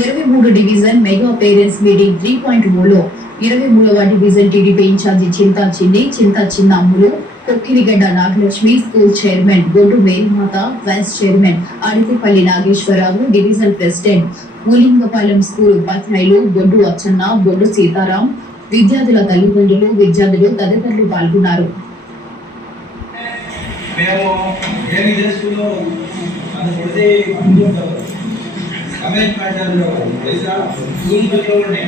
23 division mega parents meeting 3.0లో 23వ division TDP incharge Chinta Chinnammulu, Kokkiragadda Nagalakshmi, school chairman Goddu Marymatha, vice chairman Aditipalli Nageswararao, division president Mulingapalem school ఉపాధ్యాయులు గొడ్డు అచ్చన్న, గొడ్డు సీతారాం, విద్యార్థుల తల్లిదండ్రులు, విద్యార్థులు తదితరులు పాల్గొన్నారు. రమేష్ మాట్లాడారు తెలుసా స్కూల్ బస్సులోనే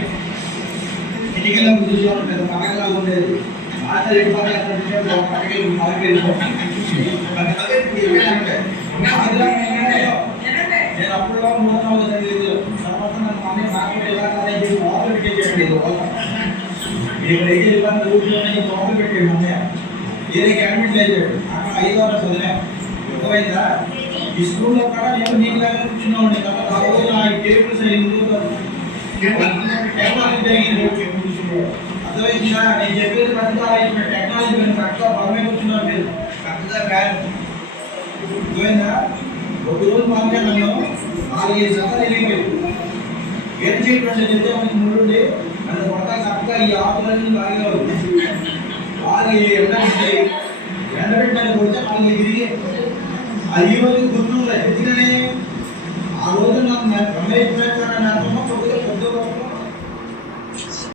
ఎన్నికల ముందు పెద్ద పథకంగా ఉండేది మాటలు ఎటు పథకాలు పథకాలు నేను అప్పుడు 3 సంవత్సరాలు తర్వాత నన్ను మమ్మీ మార్కెట్ వెళ్ళాలని లోపల పెట్టేసాడు ఇక్కడ అయితే ఇబ్బంది ఊళ్ళో లోపల పెట్టాడు మమ్మీ ఏది గవర్నమెంట్ లేదు అక్కడ 5 వరకు చదివా అర్థమైందా ఈ స్కూల్లో కూడా నేను నీకు దగ్గర కూర్చున్నా ఉండే కదా ఆ రోజు ఆ టేబుల్స్ టెక్నాలజీ జరిగింది అర్థమైందా నేను చెప్పేది పెద్దగా టెక్నాలజీ కరెక్ట్గా బలమే కూర్చున్నారు మీరు కరెక్ట్గా కాదు అర్థమైందా ఒక రోజు మాత్రమే నన్ను 4-5 సంవత్సరాలు వెళ్ళిపోయింది ఏం చేయకుండా చెప్తే మనకి ముందుండి నన్ను కొడతా కరెక్ట్గా ఈ ఆకులన్నీ బాగా బాగా ఎండబెట్టి కొడితే మనకి తిరిగి అది ఈ రోజు గుర్తు ఎందుకని ఆ రోజు నాకు రమేష్